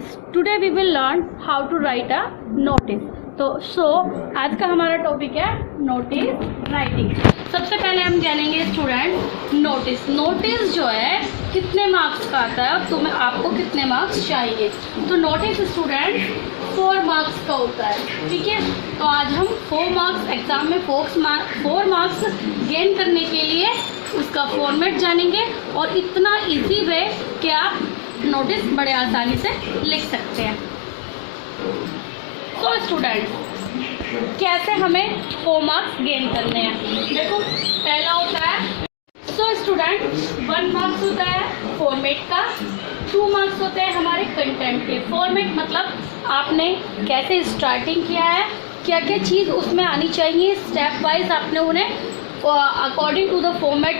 Students, today we will learn how to write a notice. तो आज का हमारा टॉपिक है नोटिस राइटिंग। सबसे पहले हम जानेंगे स्टूडेंट नोटिस। नोटिस जो है कितने मार्क्स का आता है, तो मैं आपको कितने मार्क्स चाहिए। तो नोटिस स्टूडेंट 4 मार्क्स का होता है, ठीक है। तो आज हम 4 मार्क्स एग्जाम में 4 मार्क्स गेन करने के लिए उसका फॉर्मेट जानेंगे और इतना इजी वे कि आप नोटिस बड़े आसानी से लिख सकते हैं। तो स्टूडेंट कैसे हमें 4 मार्क्स गेन करने हैं, देखो पहला होता है स्टूडेंट 1 मार्क्स होता है फॉर्मेट का, 2 मार्क्स होते हैं हमारे कंटेंट के। फॉर्मेट मतलब आपने कैसे स्टार्टिंग किया है, क्या क्या चीज़ उसमें आनी चाहिए, स्टेप वाइज आपने उन्हें according to the format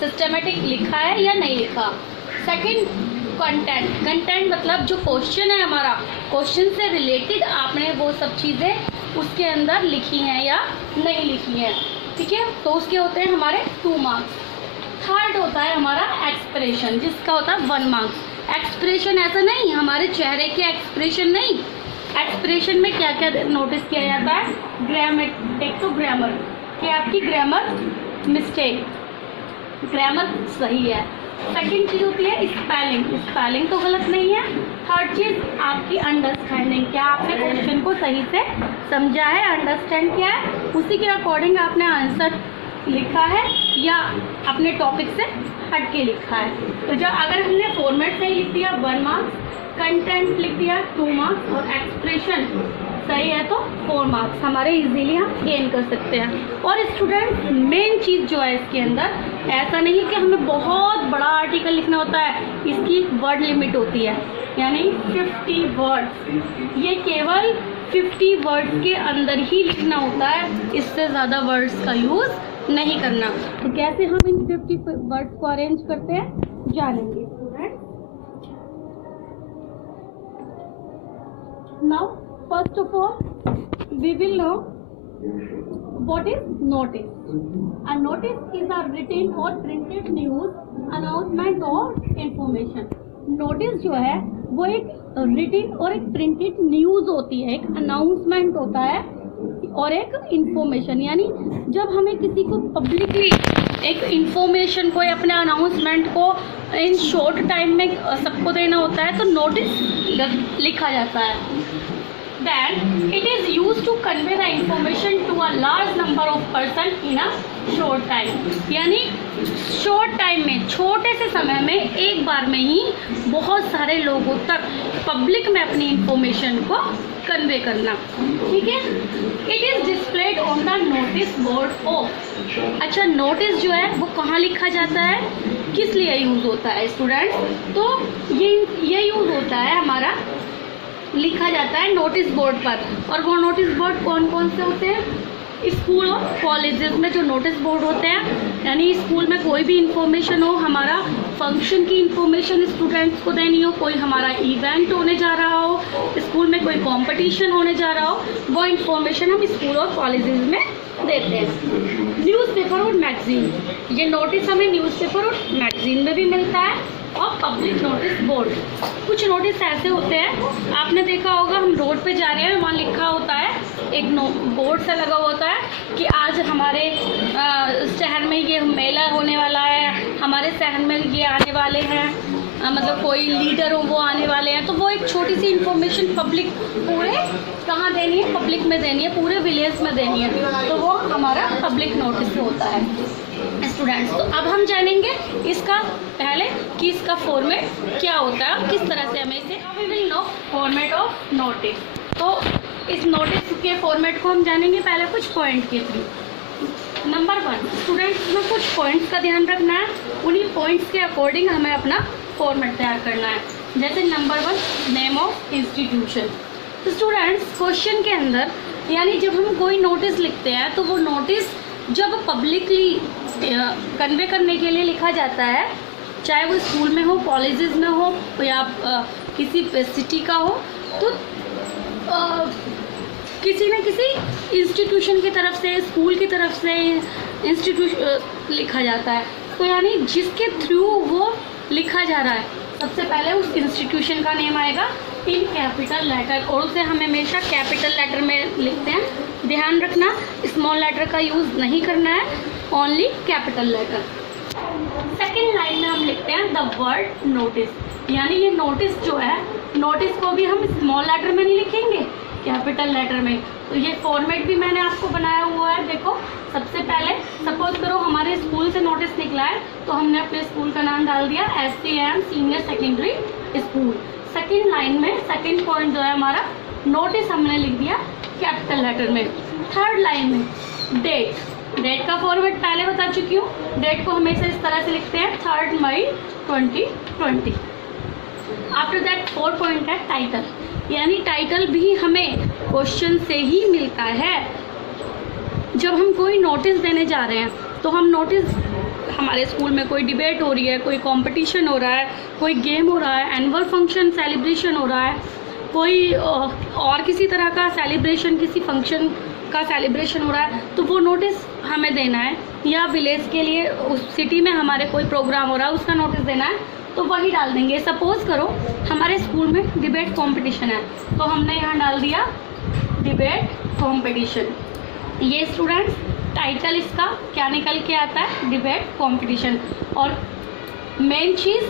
systematic लिखा है या नहीं लिखा। सेकंड कंटेंट मतलब जो क्वेश्चन है हमारा, क्वेश्चन से रिलेटेड आपने वो सब चीज़ें उसके अंदर लिखी हैं या नहीं लिखी हैं, ठीक है। तो उसके होते हैं हमारे 2 मार्क्स। थर्ड होता है हमारा एक्सप्रेशन, जिसका होता है 1 मार्क्स। एक्सप्रेशन ऐसा नहीं हमारे चेहरे के एक्सप्रेशन नहीं, एक्सप्रेशन में क्या क्या नोटिस किया जाता है, ग्रामर। एक तो ग्रामर कि आपकी ग्रामर मिस्टेक, ग्रामर सही है। सेकंड चीज़ होती है स्पेलिंग तो गलत नहीं है। थर्ड चीज़ आपकी अंडरस्टैंडिंग, क्या आपने क्वेश्चन को सही से समझा है, अंडरस्टैंड किया है, उसी के अकॉर्डिंग आपने आंसर लिखा है या अपने टॉपिक से हट के लिखा है। तो जब अगर हमने फॉर्मेट सही लिख दिया 1 मार्क्स, कंटेंट लिख दिया 2 मार्क्स और एक्सप्रेशन सही है तो 4 मार्क्स हमारे इजीली हम गेन कर सकते हैं। और स्टूडेंट मेन चीज़ जो है इसके अंदर, ऐसा नहीं कि हमें बहुत बड़ा आर्टिकल लिखना होता है, इसकी वर्ड लिमिट होती है, यानी 50 वर्ड्स। ये केवल 50 वर्ड्स के अंदर ही लिखना होता है, इससे ज़्यादा वर्ड्स का यूज़ नहीं करना। तो कैसे हम इन 50 वर्ड्स को अरेंज करते हैं जानेंगे student. Now first of all, we will know what is notice. A notice is a written or printed news, announcement or information. Notice जो है वो एक written और एक printed news होती है, एक announcement होता है और एक information। यानी जब हमें किसी को पब्लिकली एक इंफॉर्मेशन को या अपने अनाउंसमेंट को इन शॉर्ट टाइम में सबको देना होता है तो नोटिस लिखा जाता है। Then it is used to convey the information to a large number of person in a short time। यानी शॉर्ट टाइम में, छोटे से समय में एक बार में ही बहुत सारे लोगों तक पब्लिक में अपनी इंफॉर्मेशन को कन्वे करना, ठीक है। It is displayed on the notice board of. अच्छा, नोटिस जो है वो कहाँ लिखा जाता है, किस लिए यूज़ होता है स्टूडेंट, तो ये यूज़ होता है हमारा, लिखा जाता है नोटिस बोर्ड पर। और वो नोटिस बोर्ड कौन कौन से होते हैं, स्कूल और कॉलेजेस में जो नोटिस बोर्ड होते हैं, यानी स्कूल में कोई भी इंफॉर्मेशन हो, हमारा फंक्शन की इंफॉर्मेशन स्टूडेंट्स को देनी हो, कोई हमारा इवेंट होने जा रहा हो, स्कूल में कोई कंपटीशन होने जा रहा हो, वो इंफॉर्मेशन हम स्कूल और कॉलेजेस में देते हैं। न्यूज़पेपर और मैगजीन, ये नोटिस हमें न्यूज़पेपर और मैगजीन में भी मिलता है। और पब्लिक नोटिस बोर्ड, कुछ नोटिस ऐसे होते हैं, आपने देखा होगा हम रोड पे जा रहे हैं, वहाँ लिखा होता है, एक बोर्ड सा लगा होता है कि आज हमारे शहर में ये मेला होने वाला है, हमारे शहर में ये आने वाले हैं, मतलब कोई लीडर हो वो आने वाले हैं। तो वो एक छोटी सी इंफॉर्मेशन पब्लिक पूरे कहाँ देनी है, पब्लिक में देनी है, पूरे विलेज में देनी है, तो वो हमारा पब्लिक नोटिस होता है स्टूडेंट्स। तो अब हम जानेंगे इसका पहले कि इसका फॉर्मेट क्या होता है, किस तरह से हमें इसे, we will know format of notice. तो इस नोटिस के फॉर्मेट को हम जानेंगे पहले कुछ पॉइंट के थ्रू। नंबर 1 स्टूडेंट्स में कुछ पॉइंट्स का ध्यान रखना है, उन्हीं पॉइंट्स के अकॉर्डिंग हमें अपना फॉर्मेट तैयार करना है। जैसे नंबर 1 नेम ऑफ इंस्टीट्यूशन। तो स्टूडेंट्स क्वेश्चन के अंदर, यानी जब हम कोई नोटिस लिखते हैं तो वो नोटिस जब पब्लिकली कन्वे करने के लिए लिखा जाता है, चाहे वो स्कूल में हो, कॉलेजेस में हो या किसी सिटी का हो, तो किसी न किसी इंस्टीट्यूशन की तरफ से, स्कूल की तरफ से इंस्टीट्यूशन लिखा जाता है। तो यानी जिसके थ्रू वो लिखा जा रहा है सबसे पहले उस इंस्टीट्यूशन का नेम आएगा इन कैपिटल लेटर, और उसे हम हमेशा कैपिटल लेटर में लिखते हैं। ध्यान रखना, स्मॉल लेटर का यूज़ नहीं करना है, only capital letter. Second line में हम लिखते हैं द वर्ड नोटिस, यानी ये नोटिस जो है, नोटिस को भी हम स्मॉल लेटर में नहीं लिखेंगे, कैपिटल लेटर में। तो ये फॉर्मेट भी मैंने आपको बनाया हुआ है। देखो, सबसे पहले सपोज करो हमारे स्कूल से नोटिस निकला है, तो हमने अपने स्कूल का नाम डाल दिया SCM senior secondary school. Second line में सेकेंड पॉइंट जो है हमारा, नोटिस हमने लिख दिया कैपिटल लेटर में। थर्ड लाइन में डेट, डेट का फॉर्मेट पहले बता चुकी हूँ। डेट को हमेशा इस तरह से लिखते हैं 3 मई 2020। आफ्टर दैट 4 पॉइंट है टाइटल, यानी टाइटल भी हमें क्वेश्चन से ही मिलता है। जब हम कोई नोटिस देने जा रहे हैं तो हम नोटिस, हमारे स्कूल में कोई डिबेट हो रही है, कोई कंपटीशन हो रहा है, कोई गेम हो रहा है, एनुअल फंक्शन सेलिब्रेशन हो रहा है, कोई और किसी तरह का सेलिब्रेशन, किसी फंक्शन का सेलिब्रेशन हो रहा है, तो वो नोटिस हमें देना है। या विलेज के लिए उस सिटी में हमारे कोई प्रोग्राम हो रहा है, उसका नोटिस देना है, तो वही डाल देंगे। सपोज करो हमारे स्कूल में डिबेट कंपटीशन है, तो हमने यहाँ डाल दिया डिबेट कंपटीशन। ये स्टूडेंट्स टाइटल इसका क्या निकल के आता है, डिबेट कंपटीशन। और मेन चीज़,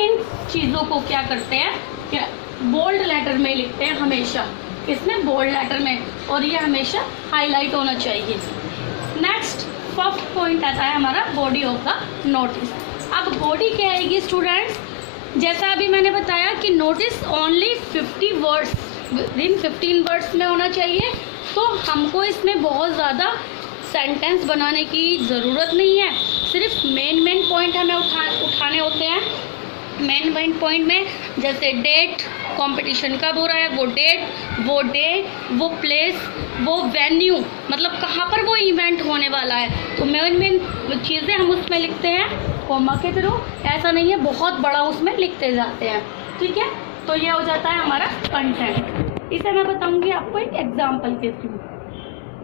इन चीज़ों को क्या करते हैं, क्या बोल्ड लेटर में लिखते हैं हमेशा, इसमें बोल्ड लेटर में, और ये हमेशा हाईलाइट होना चाहिए। नेक्स्ट फर्स्ट पॉइंट आता है हमारा बॉडी ऑफ द नोटिस। अब बॉडी क्या आएगी स्टूडेंट्स, जैसा अभी मैंने बताया कि notice only 50 words with 15 words में होना चाहिए, तो हमको इसमें बहुत ज़्यादा सेंटेंस बनाने की ज़रूरत नहीं है। सिर्फ मेन पॉइंट हमें उठाने होते हैं। मेन पॉइंट में जैसे डेट, कंपटीशन कब हो रहा है, वो डेट, वो डे, वो प्लेस, वो वेन्यू, मतलब कहाँ पर वो इवेंट होने वाला है। तो मेन चीज़ें हम उसमें लिखते हैं कॉमा के थ्रू, ऐसा नहीं है बहुत बड़ा उसमें लिखते जाते हैं, ठीक है। तो ये हो जाता है हमारा कंटेंट। इसे मैं बताऊंगी आपको एक एग्जाम्पल के थ्रू।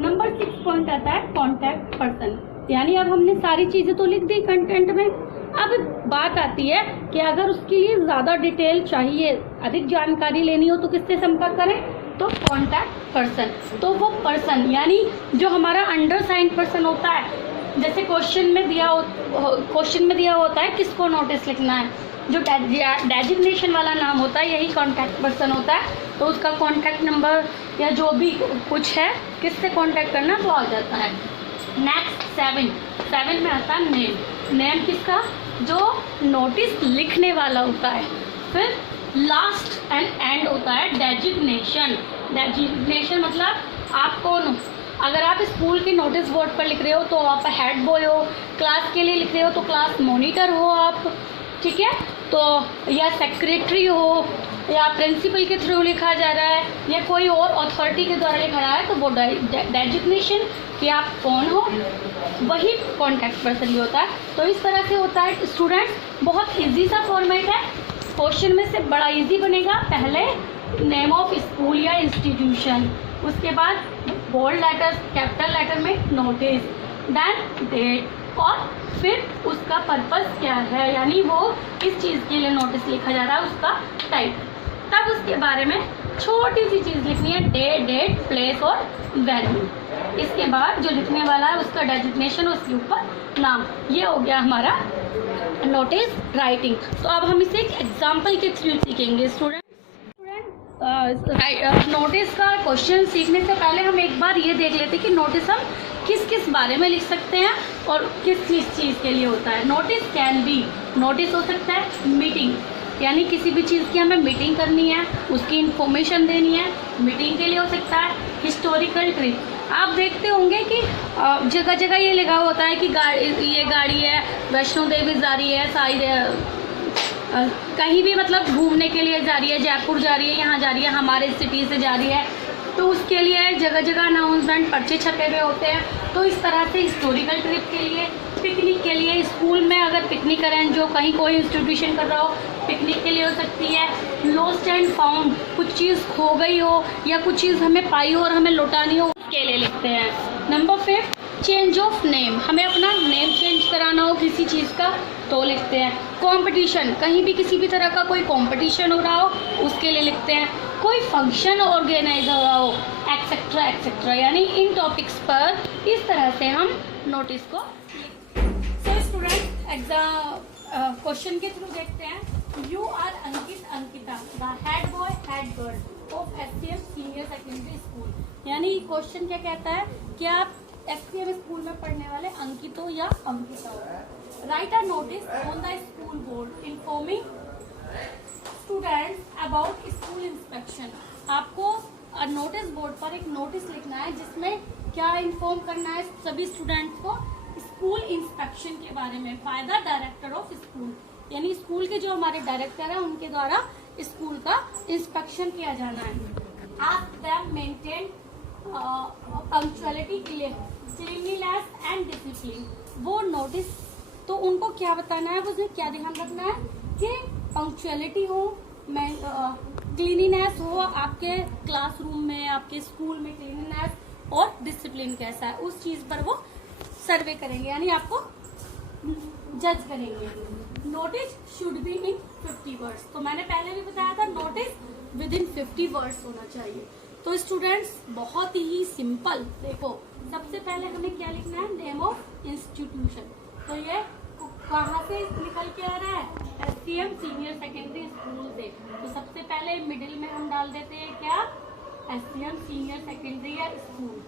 नंबर 6 पॉइंट आता है कॉन्टैक्ट पर्सन, यानी अब हमने सारी चीज़ें तो लिख दी कंटेंट में। अब बात आती है कि अगर उसके लिए ज़्यादा डिटेल चाहिए, अधिक जानकारी लेनी हो, तो किससे संपर्क करें, तो कॉन्टैक्ट पर्सन। तो वो पर्सन यानी जो हमारा अंडरसाइंड पर्सन होता है, जैसे क्वेश्चन में दिया होता है किसको नोटिस लिखना है, जो डेजिग्नेशन वाला नाम होता है यही कॉन्टैक्ट पर्सन होता है। तो उसका कॉन्टैक्ट नंबर या जो भी कुछ है, किससे कॉन्टैक्ट करना, तो आ जाता है। नेक्स्ट 7 में आता है नेम। नेम किसका, जो नोटिस लिखने वाला होता है। फिर लास्ट एंड एंड होता है डेजिग्नेशन। डेजिग्नेशन मतलब आप कौन हो। अगर आप स्कूल के नोटिस बोर्ड पर लिख रहे हो तो आप हेड बॉय हो, क्लास के लिए लिख रहे हो तो क्लास मॉनिटर हो आप, ठीक है। तो या सेक्रेटरी हो, या प्रिंसिपल के थ्रू लिखा जा रहा है, या कोई और अथॉरिटी के द्वारा लिखा रहा है, तो वो डेजिग्नेशन कि आप कौन हो, वही कॉन्टैक्ट पर्सन ही होता है। तो इस तरह से होता है स्टूडेंट। बहुत इजी सा फॉर्मेट है, क्वेश्चन में से बड़ा इजी बनेगा। पहले नेम ऑफ स्कूल या इंस्टीट्यूशन, उसके बाद बोल्ड लेटर कैपिटल लेटर में नोटिस, देन डेट, और फिर उसका पर्पस क्या है, यानी वो किस चीज़ के लिए नोटिस लिखा जा रहा है, उसका टाइप। तब उसके बारे में छोटी सी चीज़ लिखनी है, डेट, प्लेस और वैल्यू। इसके बाद जो लिखने वाला है उसका डेजिग्नेशन, उसके ऊपर नाम। ये हो गया हमारा नोटिस राइटिंग। तो अब हम इसे एक एग्जाम्पल के थ्रू सीखेंगे स्टूडेंट। नोटिस का क्वेश्चन सीखने से पहले हम एक बार ये देख लेते हैं कि नोटिस हम किस किस बारे में लिख सकते हैं और किस चीज़ के लिए होता है। नोटिस कैन बी, नोटिस हो सकता है मीटिंग, यानी किसी भी चीज़ की हमें मीटिंग करनी है, उसकी इन्फॉर्मेशन देनी है, मीटिंग के लिए हो सकता है। हिस्टोरिकल ट्रिप, आप देखते होंगे कि जगह जगह ये लिखा होता है कि ये गाड़ी है वैष्णो देवी जा रही है, कहीं भी मतलब घूमने के लिए जा रही है, जयपुर जा रही है, यहाँ जा रही है, हमारे सिटी से जा रही है, तो उसके लिए जगह जगह अनाउंसमेंट पर्चे छपे हुए होते हैं। तो इस तरह से हिस्टोरिकल ट्रिप के लिए, पिकनिक के लिए, स्कूल में अगर पिकनिक करें, जो कहीं कोई इंस्टीट्यूशन कर रहा हो, पिकनिक के लिए हो सकती है। लॉस्ट एंड फाउंड, कुछ चीज़ खो गई हो या कुछ चीज़ हमें पाई हो और हमें लौटानी हो, उसके लिए लिखते हैं। नंबर 5 चेंज ऑफ नेम, हमें अपना नेम चेंज कराना हो किसी चीज़ का तो लिखते हैं। कंपटीशन, कहीं भी किसी भी तरह का कोई कंपटीशन हो रहा हो उसके लिए लिखते हैं। कोई फंक्शन ऑर्गेनाइज हो रहा हो, एक्सेट्रा एक्सेट्रा, यानी इन टॉपिक्स पर इस तरह से हम नोटिस को। सो स्टूडेंट एग्जाम क्वेश्चन के थ्रू देखते हैं। You are Ankit Ankita the head boy head girl of STM senior secondary school. यानी क्वेश्चन क्या कहता है कि आप एसटीएम स्कूल में पढ़ने वाले अंकित हो या अंकिता हो। Right a notice on the school board informing students about school inspection. आपको नोटिस बोर्ड पर एक नोटिस लिखना है जिसमें क्या इन्फॉर्म करना है सभी स्टूडेंट्स को स्कूल इंस्पेक्शन के बारे में bye the director of school. यानी स्कूल के जो हमारे डायरेक्टर है उनके द्वारा स्कूल का इंस्पेक्शन किया जाना है। Ask them maintain punctuality, cleanliness and discipline. वो नोटिस तो उनको क्या बताना है, उसमें क्या ध्यान रखना है कि पंक्चुअलिटी हो, क्लीनिनेस हो, आपके क्लासरूम में आपके स्कूल में क्लीनिनेस और डिसिप्लिन कैसा है उस चीज पर वो सर्वे करेंगे, यानी आपको जज करेंगे। Notice should be in 50 words. तो मैंने पहले भी बताया था नोटिस विद इन 50 वर्ड्स होना चाहिए। तो स्टूडेंट्स बहुत ही सिंपल, देखो सबसे पहले हमें क्या लिखना है, नेम ऑफ इंस्टीट्यूशन। तो ये कहाँ से निकल के आ रहा है, एसटीएम सीनियर सेकेंडरी स्कूल से। तो सबसे पहले मिडिल में हम डाल देते हैं क्या, STM senior secondary school.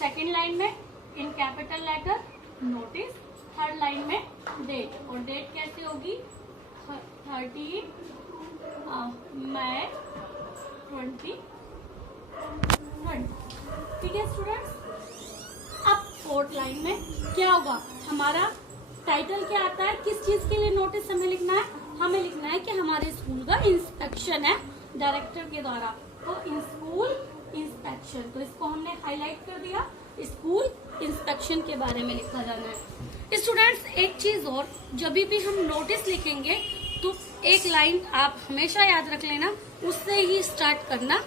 Second line में in capital letter notice, third line में डेट, और डेट कैसे होगी 30 मई 2020। ठीक है स्टूडेंट्स। अब फोर्थ लाइन में क्या होगा, हमारा टाइटल क्या आता है, किस चीज के लिए नोटिस हमें लिखना है, हमें लिखना है कि हमारे स्कूल का इंस्पेक्शन है डायरेक्टर के द्वारा। तो स्कूल इंस्पेक्शन, तो इसको हमने हाईलाइट कर दिया, स्कूल इंस्पेक्शन के बारे में लिखा जाना है। स्टूडेंट्स एक चीज और, जब भी हम नोटिस लिखेंगे तो एक लाइन आप हमेशा याद रख लेना, उससे ही स्टार्ट करना,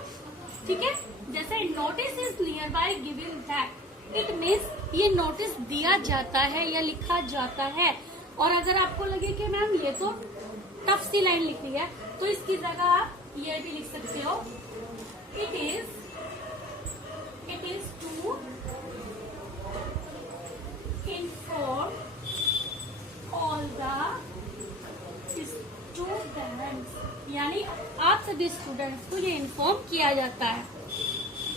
ठीक है। जैसे notice is near by given that, it means ये नोटिस दिया जाता है या लिखा जाता है। और अगर आपको लगे कि मैम ये तो टफ सी लाइन लिखी है, तो इसकी जगह आप ये भी लिख सकते हो, it is to inform all the students, यानी आप सभी स्टूडेंट्स को ये इन्फॉर्म किया जाता है।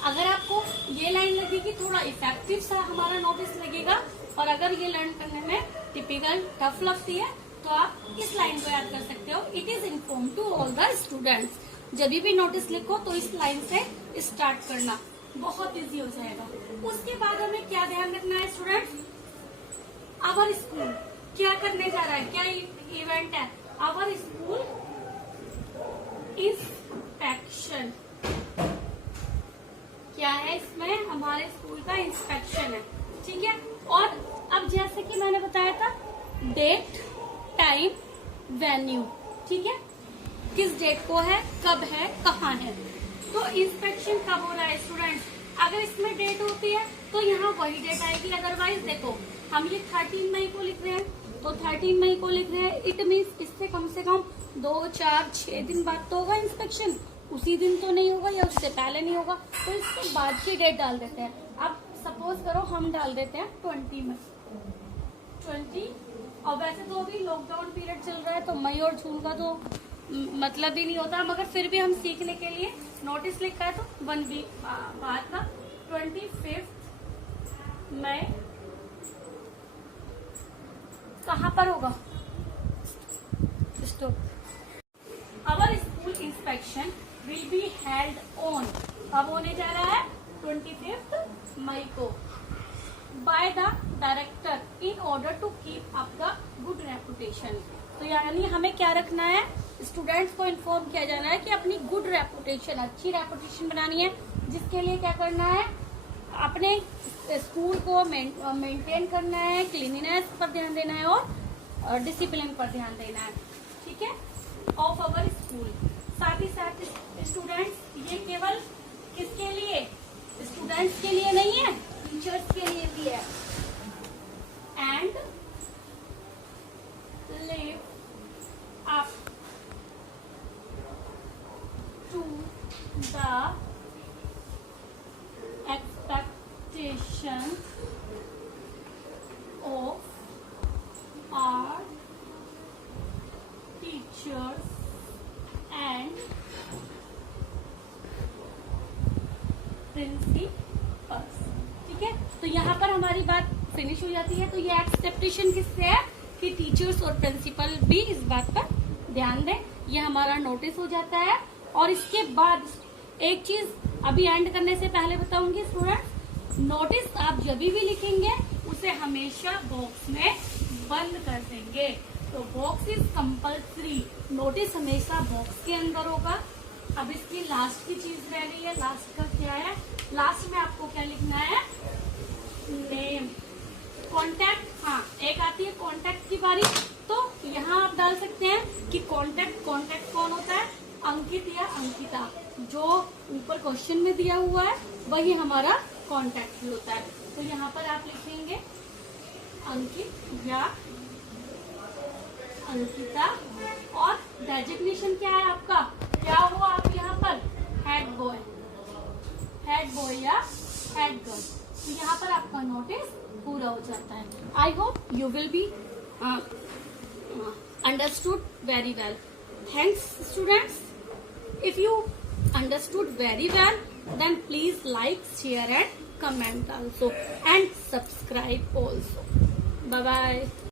अगर आपको ये लाइन लगेगी थोड़ा इफेक्टिव सा हमारा नोटिस लगेगा, और अगर ये लर्न करने में टिपिकल टफ लगती है तो आप इस लाइन को याद कर सकते हो, it is inform to all the students. जब भी नोटिस लिखो तो इस लाइन से स्टार्ट करना, बहुत इजी हो जाएगा। उसके बाद हमें क्या ध्यान रखना है स्टूडेंट्स, आवर स्कूल क्या करने जा रहा है, क्या इवेंट है, आवर स्कूल इंस्पेक्शन क्या है, इसमें हमारे स्कूल का इंस्पेक्शन है, ठीक है। और अब जैसे कि मैंने बताया था डेट, टाइम, वेन्यू, ठीक है, किस डेट को है, कब है, कहाँ है। तो इंस्पेक्शन कब हो रहा है स्टूडेंट्स, अगर इसमें डेट होती है तो यहाँ वही डेट आएगी, अदरवाइज देखो हम ये 13 मई को लिख रहे हैं तो 13 मई को लिख रहे हैं, इट मीन्स इससे कम से कम 2, 4, 6 दिन बाद तो होगा इंस्पेक्शन, उसी दिन तो नहीं होगा या उससे पहले नहीं होगा, तो इसके बाद की डेट डाल देते हैं। अब सपोज करो हम डाल देते हैं 20 मई 20, और वैसे तो अभी लॉकडाउन पीरियड चल रहा है तो मई और जून का तो मतलब ही नहीं होता, मगर फिर भी हम सीखने के लिए नोटिस लिखा है तो 1 वीक बाद का 25 मई कहाँ पर होगा, stop. Our school inspection will be held on, अब होने जा रहा है 25 मई को, by the director in order to keep up the good reputation. तो यानी हमें क्या रखना है, स्टूडेंट्स को इन्फॉर्म किया जाना है कि अपनी गुड रेपुटेशन, अच्छी रेपुटेशन बनानी है, जिसके लिए क्या करना है, अपने स्कूल को मेंटेन करना है, क्लीनिनेस पर ध्यान देना है और डिसिप्लिन पर ध्यान देना है, ठीक है, ऑफ अवर स्कूल। साथ ही साथ स्टूडेंट्स ये केवल किसके लिए, स्टूडेंट्स के लिए नहीं है, टीचर्स के लिए भी है। And principles. ठीक है, तो यहाँ पर हमारी बात फिनिश हो जाती है। तो ये एक्सेप्टेशन किससे है कि टीचर्स और प्रिंसिपल भी इस बात पर ध्यान दें। ये हमारा नोटिस हो जाता है। और इसके बाद एक चीज अभी एंड करने से पहले बताऊंगी स्टूडेंट्स, नोटिस आप जब भी लिखेंगे उसे हमेशा बॉक्स में बंद कर देंगे। तो बॉक्स इज कंपल्सरी, नोटिस हमेशा बॉक्स के अंदर होगा। अब इसकी लास्ट की चीज रह गई है। लास्ट का क्या है? लास्ट में आपको क्या लिखना है? Name, contact. हाँ, एक आती है कॉन्टैक्ट की बारी। तो यहाँ आप डाल सकते हैं कि कॉन्टैक्ट कौन होता है? अंकित या अंकिता। जो ऊपर क्वेश्चन में दिया हुआ है वही हमारा कॉन्टैक्ट भी होता है। तो यहाँ पर आप लिखेंगे अंकित या अंकिता। और डेजिग्नेशन क्या है आपका? क्या हुआ आप यहाँ पर? हेड बॉय या हेड गर्ल। तो यहाँ पर आपका नोटिस पूरा हो जाता है। I hope you will be understood very well. Thanks students. If you understood very well, then please like, share and comment also, and subscribe also. Bye bye.